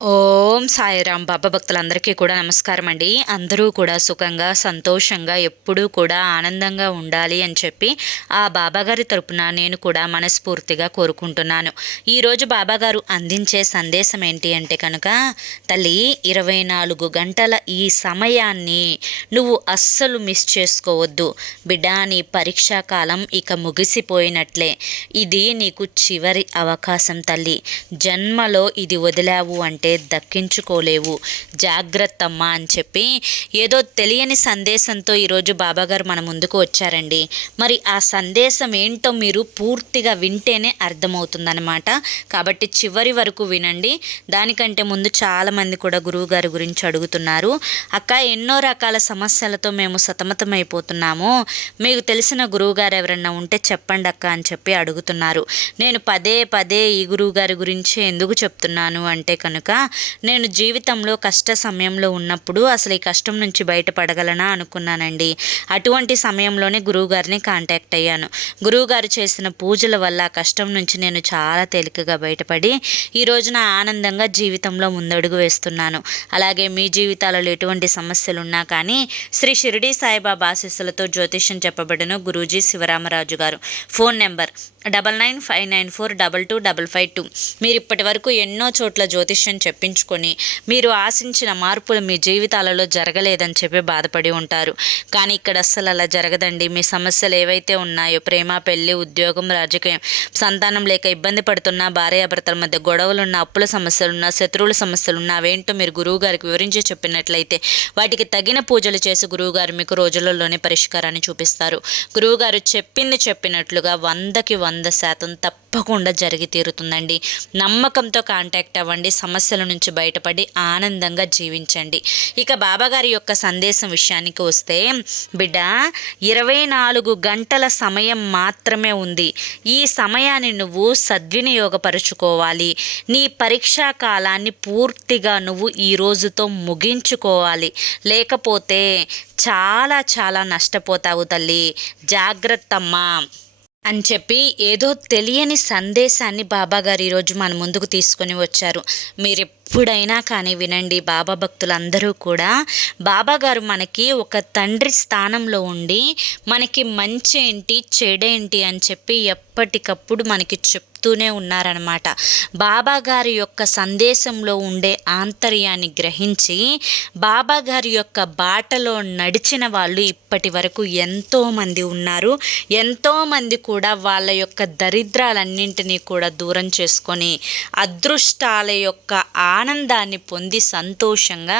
ఓం సాయిరాం బాబా భక్తులందరికీ కూడా నమస్కారం అండి. అందరూ కూడా సుఖంగా సంతోషంగా ఎప్పుడూ కూడా ఆనందంగా ఉండాలి అని చెప్పి ఆ బాబాగారి తరపున నేను కూడా మనస్ఫూర్తిగా కోరుకుంటున్నాను. ఈరోజు బాబాగారు అందించే సందేశం ఏంటి అంటే కనుక, తల్లి 24 గంటల ఈ సమయాన్ని నువ్వు అస్సలు మిస్ చేసుకోవద్దు బిడ్డ. నీ పరీక్షా కాలం ఇక ముగిసిపోయినట్లే. ఇది నీకు చివరి అవకాశం తల్లి. జన్మలో ఇది వదిలావు అంటే దక్కించుకోలేవు. జాగ్రత్తమ్మా అని చెప్పి ఏదో తెలియని సందేశంతో ఈరోజు బాబాగారు మన ముందుకు వచ్చారండి. మరి ఆ సందేశం ఏంటో మీరు పూర్తిగా వింటేనే అర్థమవుతుందన్నమాట. కాబట్టి చివరి వరకు వినండి. దానికంటే ముందు చాలామంది కూడా గురువుగారి గురించి అడుగుతున్నారు. అక్క, ఎన్నో రకాల సమస్యలతో మేము సతమతమైపోతున్నాము, మీకు తెలిసిన గురువుగారు ఎవరన్నా ఉంటే చెప్పండి అక్క అని చెప్పి అడుగుతున్నారు. నేను పదే పదే ఈ గురువుగారి గురించి ఎందుకు చెప్తున్నాను అంటే కనుక, నేను జీవితంలో కష్ట సమయంలో ఉన్నప్పుడు అసలు ఈ కష్టం నుంచి బయటపడగలనా అనుకున్నానండి. అటువంటి సమయంలోనే గురువుగారిని కాంటాక్ట్ అయ్యాను. గురువుగారు చేసిన పూజల వల్ల ఆ కష్టం నుంచి నేను చాలా తేలికగా బయటపడి ఈ రోజున ఆనందంగా జీవితంలో ముందడుగు వేస్తున్నాను. అలాగే మీ జీవితాలలో ఎటువంటి సమస్యలు ఉన్నా కానీ శ్రీ షిరిడి సాయిబాబా ఆశీస్సులతో జ్యోతిష్యం చెప్పబడిన గురూజీ శివరామరాజు గారు. Phone number 9959422552. మీరు ఇప్పటి వరకు ఎన్నో చోట్ల జ్యోతిష్యం చెప్పించుకొని మీరు ఆశించిన మార్పులు మీ జీవితాలలో జరగలేదని చెప్పి బాధపడి ఉంటారు. కానీ ఇక్కడ అస్సలు అలా జరగదండి. మీ సమస్యలు ఏవైతే ఉన్నాయో, ప్రేమ, పెళ్లి, ఉద్యోగం, రాజకీయం, సంతానం లేక ఇబ్బంది పడుతున్నా, భార్యాభర్తల మధ్య గొడవలున్న, అప్పుల సమస్యలున్నా, శత్రువుల సమస్యలున్నా, అవేంటో మీరు గురువుగారికి వివరించి చెప్పినట్లయితే వాటికి తగిన పూజలు చేసి గురువుగారు మీకు రోజులలోనే పరిష్కారాన్ని చూపిస్తారు. గురువుగారు చెప్పినట్లుగా 100కి 100% తప్పకుండా జరిగి తీరుతుందండి. నమ్మకంతో కాంటాక్ట్ అవ్వండి. సమస్యల నుంచి బయటపడి ఆనందంగా జీవించండి. ఇక బాబాగారి యొక్క సందేశం విషయానికి వస్తే, బిడ్డ, 24 గంటల సమయం మాత్రమే ఉంది. ఈ సమయాన్ని నువ్వు సద్వినియోగపరుచుకోవాలి. నీ పరీక్షా కాలాన్ని పూర్తిగా నువ్వు ఈ రోజుతో ముగించుకోవాలి. లేకపోతే చాలా చాలా నష్టపోతావు తల్లి. జాగ్రత్తమ్మా అని చెప్పి ఏదో తెలియని సందేశాన్ని బాబాగారు ఈరోజు మన ముందుకు తీసుకొని వచ్చారు. మీరు ఎప్పుడైనా కానీ వినండి. బాబా భక్తులందరూ కూడా బాబాగారు మనకి ఒక తండ్రి స్థానంలో ఉండి మనకి మంచి ఏంటి చెడేంటి అని చెప్పి ఎప్పటికప్పుడు మనకి చెప్తూనే ఉన్నారనమాట. బాబాగారి యొక్క సందేశంలో ఉండే ఆంతర్యాన్ని గ్రహించి బాబాగారి యొక్క బాటలో నడిచిన వాళ్ళు ఇప్పటి వరకు ఎంతోమంది ఉన్నారు. ఎంతోమంది కూడా వాళ్ళ యొక్క దరిద్రాలన్నింటినీ కూడా దూరం చేసుకొని అదృష్టాల యొక్క ఆనందాన్ని పొంది సంతోషంగా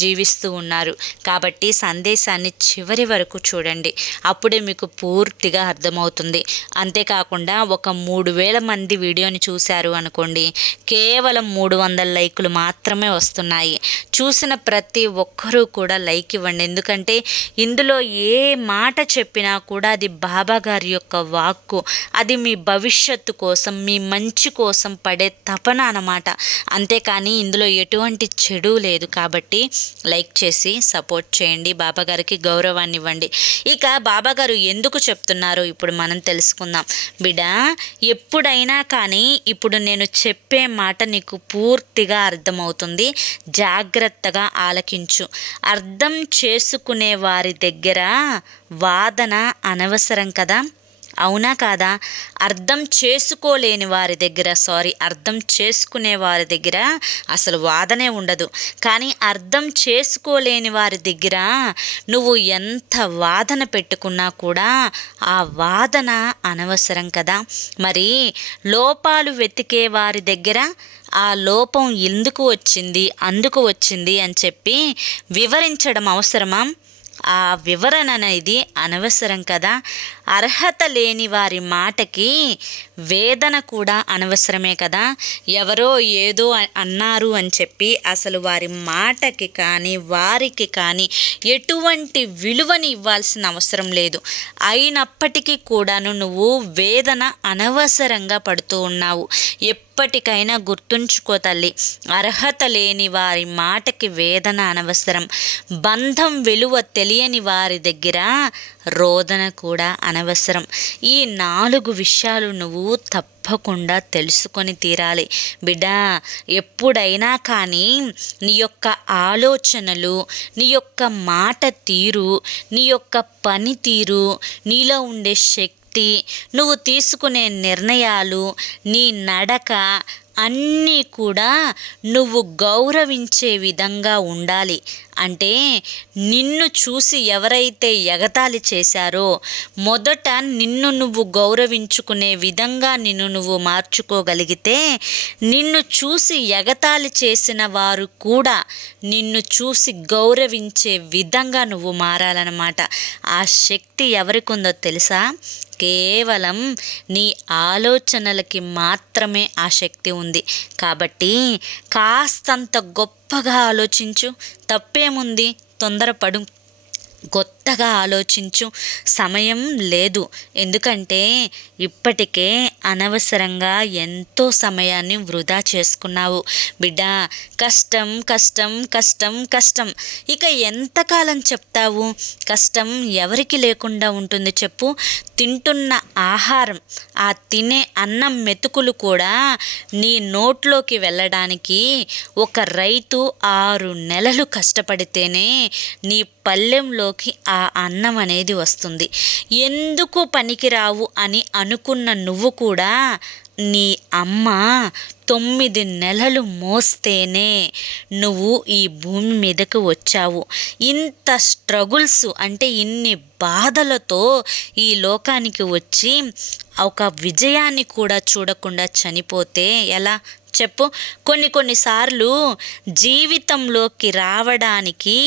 జీవిస్తూ ఉన్నారు. కాబట్టి సందేశాన్ని చివరి వరకు చూడండి. అప్పుడే మీకు పూర్తిగా అర్థమవుతుంది. అంతేకాకుండా ఒక 3000 మంది వీడియోని చూశారు అనుకోండి, కేవలం 300 లైకులు మాత్రమే వస్తున్నాయి. చూసిన ప్రతి ఒక్కరూ కూడా లైక్ ఇవ్వండి. ఎందుకంటే ఇందులో ఏ మాట చెప్పినా కూడా అది బాబాగారి యొక్క వాక్కు. అది మీ భవిష్యత్తు కోసం, మీ మంచి కోసం పడే తపన అన్నమాట. అంతేకాని ఇందులో ఎటువంటి చెడు లేదు. కాబట్టి లైక్ చేసి సపోర్ట్ చేయండి. బాబాగారికి గౌరవాన్ని ఇవ్వండి. ఇక బాబాగారు ఎందుకు చెప్తున్నారో ఇప్పుడు మనం తెలుసుకుందాం. బిడ్డ, ఎప్పుడైనా కానీ ఇప్పుడు నేను చెప్పే మాట నీకు పూర్తిగా అర్థమవుతుంది. జాగ్రత్తగా ఆలకించు. అర్థం చేసుకునే వారి దగ్గర వాదన అనవసరం కదా, అవునా కాదా? అర్థం చేసుకునే వారి దగ్గర అసలు వాదనే ఉండదు. కానీ అర్థం చేసుకోలేని వారి దగ్గర నువ్వు ఎంత వాదన పెట్టుకున్నా కూడా ఆ వాదన అనవసరం కదా. మరి లోపాలు వెతికే వారి దగ్గర ఆ లోపం ఎందుకు వచ్చింది, అందుకు వచ్చింది అని చెప్పి వివరించడం అవసరమా? ఆ వివరణ అనేది అనవసరం కదా. అర్హత లేని వారి మాటకి వేదన కూడా అనవసరమే కదా. ఎవరో ఏదో అన్నారు అని చెప్పి అసలు వారి మాటకి కానీ వారికి కానీ ఎటువంటి విలువని ఇవ్వాల్సిన అవసరం లేదు. అయినప్పటికీ కూడాను నువ్వు వేదన అనవసరంగా పడుతూ ఉన్నావు. ఎప్పటికైనా గుర్తుంచుకో తల్లి, అర్హత లేని వారి మాటకి వేదన అనవసరం. బంధం విలువ తెలియని వారి దగ్గర రోదన కూడా అనవసరం. ఈ 4 విషయాలు నువ్వు తప్పకుండా తెలుసుకొని తీరాలి బిడ్డ. ఎప్పుడైనా కానీ నీ యొక్క ఆలోచనలు, నీ యొక్క మాట తీరు, నీ యొక్క పనితీరు, నీలో ఉండే శక్తి, నువ్వు తీసుకునే నిర్ణయాలు, నీ నడక అన్నీ కూడా నువ్వు గౌరవించే విధంగా ఉండాలి. అంటే నిన్ను చూసి ఎవరైతే ఎగతాళి చేశారో మొదట నిన్ను నువ్వు గౌరవించుకునే విధంగా నిన్ను నువ్వు మార్చుకోగలిగితే నిన్ను చూసి ఎగతాళి చేసిన వారు కూడా నిన్ను చూసి గౌరవించే విధంగా నువ్వు మారాలన్నమాట. ఆ శక్తి ఎవరికి ఉందో తెలుసా? కేవలం నీ ఆలోచనలకి మాత్రమే ఆ శక్తి ఉంది. కాబట్టి కాస్తంత గొప్పగా ఆలోచించు, తప్పేముంది, తొందరపడు, కొత్తగా ఆలోచించు. సమయం లేదు. ఎందుకంటే ఇప్పటికే అనవసరంగా ఎంతో సమయాన్ని వృధా చేసుకున్నావు బిడ్డ. కష్టం కష్టం కష్టం కష్టం. ఇక ఎంతకాలం చెప్తావు? కష్టం ఎవరికి లేకుండా ఉంటుంది చెప్పు? తింటున్న ఆహారం, ఆ తినే అన్నం మెతుకులు కూడా నీ నోట్లోకి వెళ్ళడానికి ఒక రైతు 6 నెలలు కష్టపడితేనే నీ పళ్ళెంలోకి ఆ అన్నం అనేది వస్తుంది. ఎందుకు పనికిరావు అని అనుకున్న నువ్వు కూడా నీ అమ్మ 9 నెలలు మోస్తేనే నువ్వు ఈ భూమి మీదకు వచ్చావు. ఇంత స్ట్రగుల్స్ అంటే ఇన్ని బాధలతో ఈ లోకానికి వచ్చి ఒక విజయాన్ని కూడా చూడకుండా చనిపోతే ఎలా చెప్పు? కొన్నిసార్లు జీవితంలోకి రావడానికి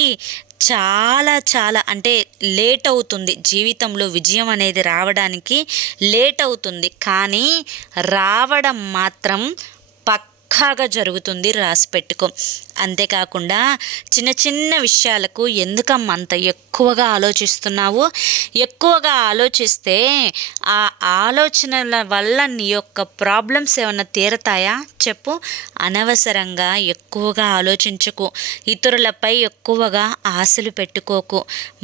చాలా అంటే లేట్ అవుతుంది. జీవితంలో విజయం అనేది రావడానికి లేట్ అవుతుంది, కానీ రావడం మాత్రం పక్కాగా జరుగుతుంది. రాసి పెట్టుకో. అంతేకాకుండా చిన్న చిన్న విషయాలకు ఎందుకమ్మా అంత ఎక్కువగా ఆలోచిస్తున్నావు? ఎక్కువగా ఆలోచిస్తే ఆ ఆలోచనల వల్ల నీ యొక్క ప్రాబ్లమ్స్ ఏమన్నా తీరతాయా చెప్పు? అనవసరంగా ఎక్కువగా ఆలోచించకు. ఇతరులపై ఎక్కువగా ఆశలు పెట్టుకోకు.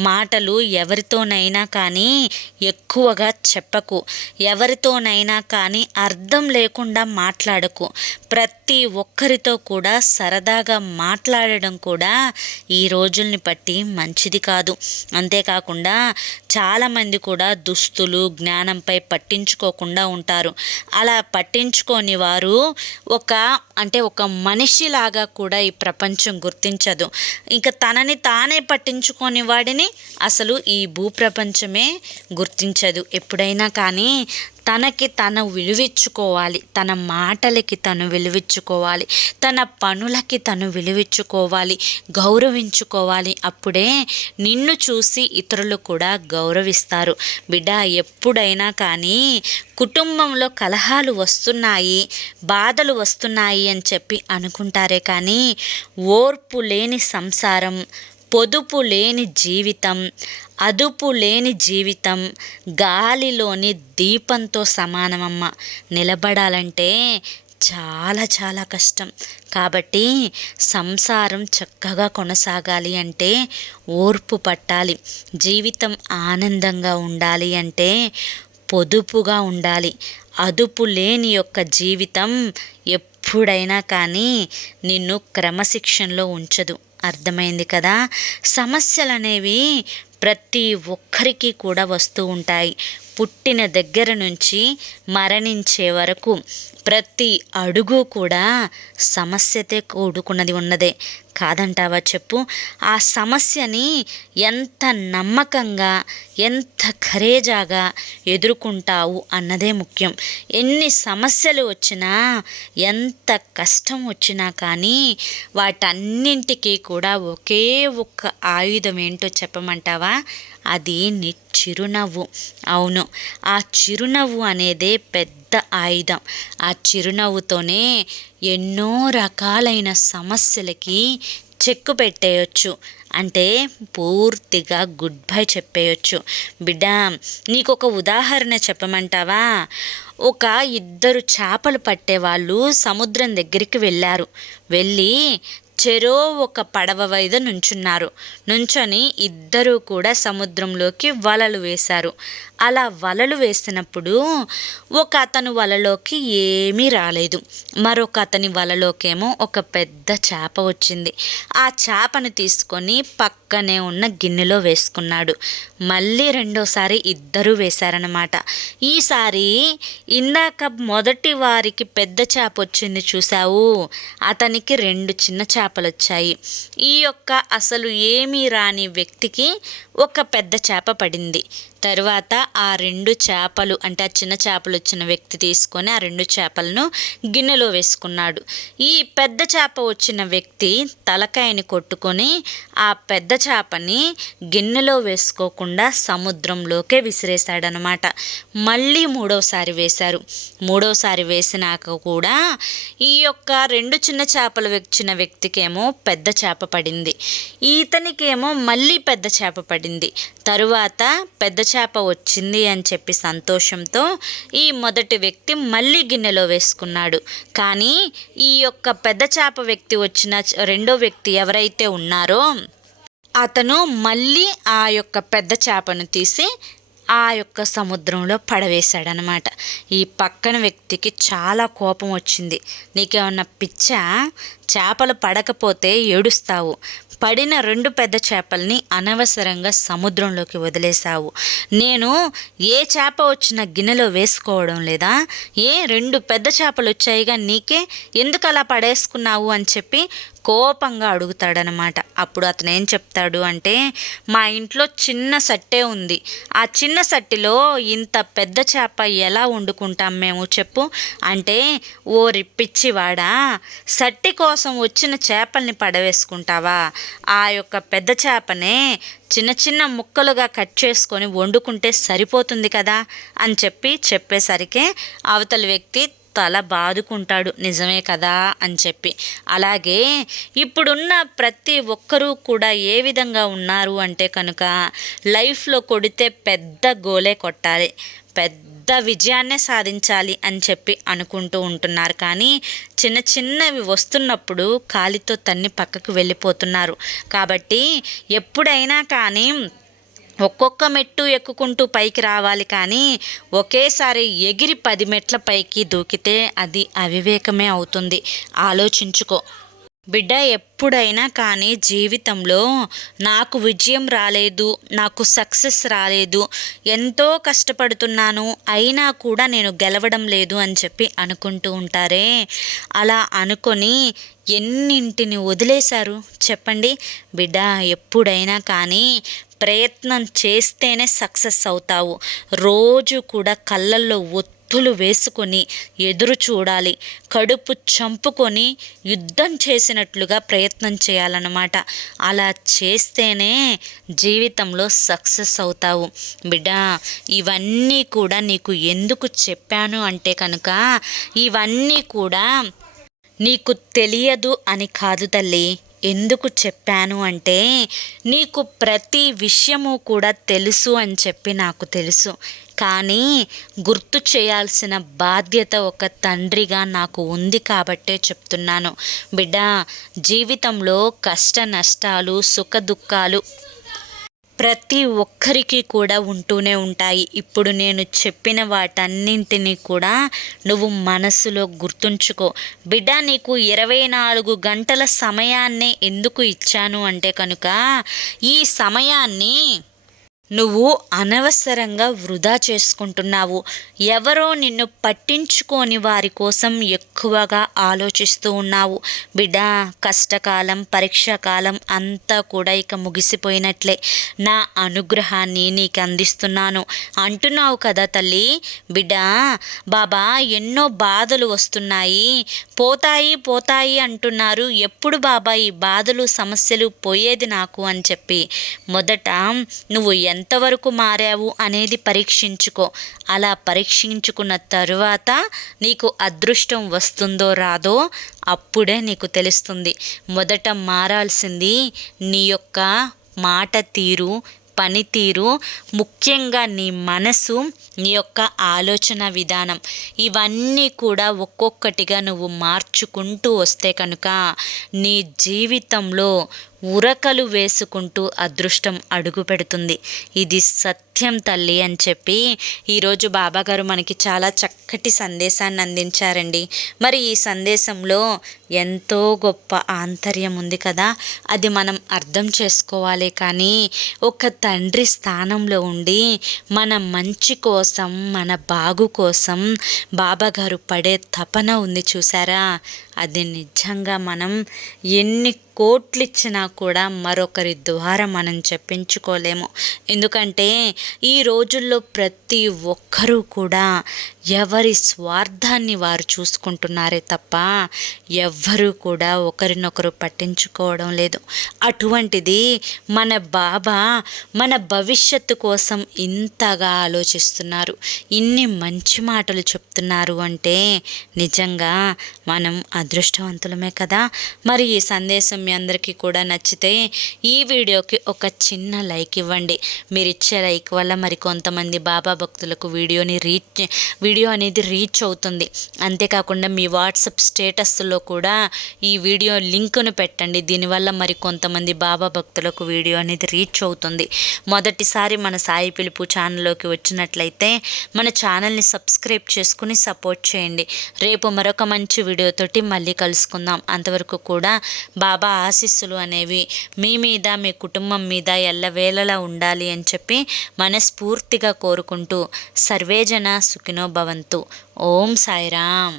మాటలు ఎవరితోనైనా కానీ ఎక్కువగా చెప్పకు. ఎవరితోనైనా కానీ అర్థం లేకుండా మాట్లాడకు. ప్రతి ఒక్కరితో కూడా సరదాగా మాట్లాడడం కూడా ఈ రోజుల్ని బట్టి మంచిది కాదు. అంతేకాకుండా చాలామంది కూడా దుస్తులు, జ్ఞానంపై పట్టించుకోకుండా ఉంటారు. అలా పట్టించుకోని వారు ఒక మనిషిలాగా కూడా ఈ ప్రపంచం గుర్తించదు. ఇంకా తనని తానే పట్టించుకోని వాడిని అసలు ఈ భూప్రపంచమే గుర్తించదు. ఎప్పుడైనా కానీ తనకి తను విలువిచ్చుకోవాలి. తన మాటలకి తను విలువిచ్చుకోవాలి. తన పనులకి తను విలువిచ్చుకోవాలి, గౌరవించుకోవాలి. అప్పుడే నిన్ను చూసి ఇతరులు కూడా గౌరవిస్తారు. బిడ్డ, ఎప్పుడైనా కానీ కుటుంబంలో కలహాలు వస్తున్నాయి, బాధలు వస్తున్నాయి అని చెప్పి అనుకుంటారే కానీ ఓర్పు లేని సంసారం, పొదుపు లేని జీవితం, అదుపు లేని జీవితం గాలిలోని దీపంతో సమానమమ్మ. నిలబడాలంటే చాలా కష్టం. కాబట్టి సంసారం చక్కగా కొనసాగాలి అంటే ఓర్పు పట్టాలి. జీవితం ఆనందంగా ఉండాలి అంటే పొదుపుగా ఉండాలి. అదుపు లేని యొక్క జీవితం ఎప్పుడైనా కానీ నిన్ను క్రమశిక్షణలో ఉంచదు. అర్థమైంది కదా? సమస్యలు అనేవి ప్రతి ఒక్కరికి కూడా వస్తూ ఉంటాయి. పుట్టిన దగ్గర నుంచి మరణించే వరకు ప్రతి అడుగు కూడా సమస్యతే కూడుకున్నది ఉన్నదే. కాదంటావా చెప్పు? ఆ సమస్యని ఎంత నమ్మకంగా, ఎంత ఖరేజాగా ఎదుర్కొంటావు అన్నదే ముఖ్యం. ఎన్ని సమస్యలు వచ్చినా, ఎంత కష్టం వచ్చినా కానీ వాటన్నింటికీ కూడా ఒకే ఒక్క ఆయుధం ఏంటో చెప్పమంటావా? అది నీ చిరునవ్వు. అవును, ఆ చిరునవ్వు అనేదే పెద్ద ఆయుధం. ఆ చిరునవ్వుతోనే ఎన్నో రకాలైన సమస్యలకి చెక్కు పెట్టేయచ్చు. అంటే పూర్తిగా గుడ్ బై చెప్పేయచ్చు. బిడ్డ, నీకు ఒక ఉదాహరణ చెప్పమంటావా? 2 చేపలు పట్టేవాళ్ళు సముద్రం దగ్గరికి వెళ్ళారు. వెళ్ళి చెరో ఒక పడవ వైద నుంచొని ఇద్దరూ కూడా సముద్రంలోకి వలలు వేశారు. అలా వలలు వేసినప్పుడు ఒక అతను వలలోకి ఏమీ రాలేదు, మరొక అతని వలలోకేమో ఒక పెద్ద చేప వచ్చింది. ఆ చేపను తీసుకొని పక్కనే ఉన్న గిన్నెలో వేసుకున్నాడు. మళ్ళీ రెండోసారి ఇద్దరూ వేశారనమాట. ఈసారి ఇందాక మొదటి వారికి పెద్ద చేప వచ్చింది చూసావు, అతనికి 2 చిన్న చేపలు వచ్చాయి. ఈ యొక్క అసలు ఏమీ రాని వ్యక్తికి ఒక పెద్ద చేప పడింది. తరువాత ఆ 2 చేపలు అంటే ఆ చిన్న చేపలు వచ్చిన వ్యక్తి తీసుకొని ఆ 2 చేపలను గిన్నెలో వేసుకున్నాడు. ఈ పెద్ద చేప వచ్చిన వ్యక్తి తలకాయని కొట్టుకొని ఆ పెద్ద చేపని గిన్నెలో వేసుకోకుండా సముద్రంలోకే విసిరేశాడనమాట. మళ్ళీ మూడోసారి వేశారు. మూడోసారి వేసినాక కూడా ఈ యొక్క 2 చిన్న చేపలు వచ్చిన వ్యక్తికేమో పెద్ద చేప పడింది, ఇతనికేమో మళ్ళీ పెద్ద చేప పడింది. తరువాత పెద్ద చేప వచ్చింది అని చెప్పి సంతోషంతో ఈ మొదటి వ్యక్తి మళ్ళీ గిన్నెలో వేసుకున్నాడు. కానీ ఈ యొక్క పెద్ద చేప వ్యక్తి వచ్చిన రెండో వ్యక్తి ఎవరైతే ఉన్నారో అతను మళ్ళీ ఆ యొక్క పెద్ద చేపను తీసి ఆ యొక్క సముద్రంలో పడవేశాడనమాట. ఈ పక్కన వ్యక్తికి చాలా కోపం వచ్చింది. నీకేమన్నా పిచ్చా? చేపలు పడకపోతే ఏడుస్తావు, పడిన 2 పెద్ద చేపల్ని అనవసరంగా సముద్రంలోకి వదిలేశావు. నేను ఏ చేప వచ్చినా గిన్నెలో వేసుకోవడం లేదా? 2 పెద్ద చేపలు వచ్చాయిగా, నీకే ఎందుకు అలా పడేసుకున్నావు అని చెప్పి కోపంగా అడుగుతాడనమాట. అప్పుడు అతను ఏం చెప్తాడు అంటే, మా ఇంట్లో చిన్న సట్టే ఉంది, ఆ చిన్న సట్టిలో ఇంత పెద్ద చేప ఎలా వండుకుంటాం మేము చెప్పు అంటే, ఓ రిప్పిచ్చివాడా, సట్టి కోసం వచ్చిన చేపల్ని పడవేసుకుంటావా? ఆ యొక్క పెద్ద చేపనే చిన్న చిన్న ముక్కలుగా కట్ చేసుకొని వండుకుంటే సరిపోతుంది కదా అని చెప్పేసరికి అవతలి వ్యక్తి తల బాదుకుంటాడు, నిజమే కదా అని చెప్పి. అలాగే ఇప్పుడున్న ప్రతి ఒక్కరూ కూడా ఏ విధంగా ఉన్నారు అంటే కనుక, లైఫ్లో కొడితే పెద్ద గోలే కొట్టాలి, పెద్ద విజయాన్నే సాధించాలి అని చెప్పి అనుకుంటూ ఉంటున్నారు. కానీ చిన్న చిన్నవి వస్తున్నప్పుడు కాలితో తన్ని పక్కకు వెళ్ళిపోతున్నారు. కాబట్టి ఎప్పుడైనా కానీ ఒక్కొక్క మెట్టు ఎక్కుకుంటూ పైకి రావాలి, కానీ ఒకేసారి ఎగిరి 10 మెట్ల పైకి దూకితే అది అవివేకమే అవుతుంది. ఆలోచించుకో బిడ్డ. ఎప్పుడైనా కానీ జీవితంలో నాకు విజయం రాలేదు, నాకు సక్సెస్ రాలేదు, ఎంతో కష్టపడుతున్నాను అయినా కూడా నేను గెలవడం లేదు అని చెప్పి అనుకుంటూ ఉంటారే, అలా అనుకొని ఎన్నింటిని వదిలేశారు చెప్పండి బిడ్డ. ఎప్పుడైనా కానీ ప్రయత్నం చేస్తేనే సక్సెస్ అవుతావు. రోజు కూడా కళ్ళల్లో ఒత్తులు వేసుకొని ఎదురు చూడాలి, కడుపు చంపుకొని యుద్ధం చేసినట్లుగా ప్రయత్నం చేయాలన్నమాట. అలా చేస్తేనే జీవితంలో సక్సెస్ అవుతావు బిడ్డ. ఇవన్నీ కూడా నీకు ఎందుకు చెప్పాను అంటే కనుక, ఇవన్నీ కూడా నీకు తెలియదు అని కాదు తల్లి. ఎందుకు చెప్పాను అంటే, నీకు ప్రతి విషయము కూడా తెలుసు అని చెప్పి నాకు తెలుసు. కానీ గుర్తు చేయాల్సిన బాధ్యత ఒక తండ్రిగా నాకు ఉంది కాబట్టే చెప్తున్నాను బిడ్డ. జీవితంలో కష్ట నష్టాలు, సుఖ దుఃఖాలు ప్రతి ఒక్కరికి కూడా ఉంటూనే ఉంటాయి. ఇప్పుడు నేను చెప్పిన వాటన్నింటినీ కూడా నువ్వు మనసులో గుర్తుంచుకో బిడ్డ. నీకు 24 గంటల సమయాన్నే ఎందుకు ఇచ్చాను అంటే కనుక, ఈ సమయాన్ని నువ్వు అనవసరంగా వృధా చేసుకుంటున్నావు. ఎవరో నిన్ను పట్టించుకోని వారి కోసం ఎక్కువగా ఆలోచిస్తూ ఉన్నావు బిడ్డ. కష్టకాలం, పరీక్షాకాలం అంతా కూడా ఇక ముగిసిపోయినట్లే. నా అనుగ్రహాన్ని నీకు అందిస్తున్నాను అంటున్నావు కదా తల్లి. బిడ్డ, బాబా ఎన్నో బాధలు వస్తున్నాయి, పోతాయి అంటున్నారు. ఎప్పుడు బాబా ఈ బాధలు సమస్యలు పోయేది నాకు అని చెప్పి మొదట నువ్వు ఎంతవరకు మారావు అనేది పరీక్షించుకో. అలా పరీక్షించుకున్న తరువాత నీకు అదృష్టం వస్తుందో రాదో అప్పుడే నీకు తెలుస్తుంది. మొదట మారాల్సింది నీ యొక్క మాట తీరు, పనితీరు, ముఖ్యంగా నీ మనసు, నీ యొక్క ఆలోచన విధానం ఇవన్నీ కూడా ఒక్కొక్కటిగా నువ్వు మార్చుకుంటూ వస్తే కనుక నీ జీవితంలో ఉరకలు వేసుకుంటూ అదృష్టం అడుగు పెడుతుంది. ఇది సత్యం తల్లి అని చెప్పి ఈరోజు బాబాగారు మనకి చాలా చక్కటి సందేశాన్ని అందించారండి. మరి ఈ సందేశంలో ఎంతో గొప్ప ఆంతర్యం ఉంది కదా, అది మనం అర్థం చేసుకోవాలి. కానీ ఒక తండ్రి స్థానంలో ఉండి మన మంచి కోసం, మన బాగు కోసం బాబాగారు పడే తపన ఉంది చూసారా, అది నిజంగా మనం ఎన్ని కోట్లు ఇచ్చినా కూడా మరొకరి ద్వారా మనం చెప్పించుకోలేము. ఎందుకంటే ఈ రోజుల్లో ప్రతి ఒక్కరూ కూడా ఎవరి స్వార్థాన్ని వారు చూసుకుంటున్నారే తప్ప ఎవ్వరూ కూడా ఒకరినొకరు పట్టించుకోవడం లేదు. అటువంటిది మన బాబా మన భవిష్యత్తు కోసం ఇంతగా ఆలోచిస్తున్నారు, ఇన్ని మంచి మాటలు చెప్తున్నారు అంటే నిజంగా మనం అదృష్టవంతులమే కదా. మరి ఈ సందేశం మీ అందరికీ కూడా నచ్చితే ఈ వీడియోకి ఒక చిన్న లైక్ ఇవ్వండి. మీరు ఇచ్చే లైక్ వల్ల మరి కొంతమంది బాబా భక్తులకు వీడియో అనేది రీచ్ అవుతుంది. అంతేకాకుండా మీ వాట్సాప్ స్టేటస్లో కూడా ఈ వీడియో లింకును పెట్టండి. దీనివల్ల మరి కొంతమంది బాబా భక్తులకు వీడియో అనేది రీచ్ అవుతుంది. మొదటిసారి మన సాయి పిలుపు ఛానల్లోకి వచ్చినట్లయితే మన ఛానల్ని సబ్స్క్రైబ్ చేసుకుని సపోర్ట్ చేయండి. రేపు మరొక మంచి వీడియోతోటి మళ్ళీ కలుసుకుందాం. అంతవరకు కూడా బాబా ఆశీస్సులు అనేవి మీ మీద, మీ కుటుంబం మీద ఎల్లవేళలా ఉండాలి అని చెప్పి మనస్ఫూర్తిగా కోరుకుంటూ సర్వేజన సుఖినో భవంతు. ఓం సాయిరామ్.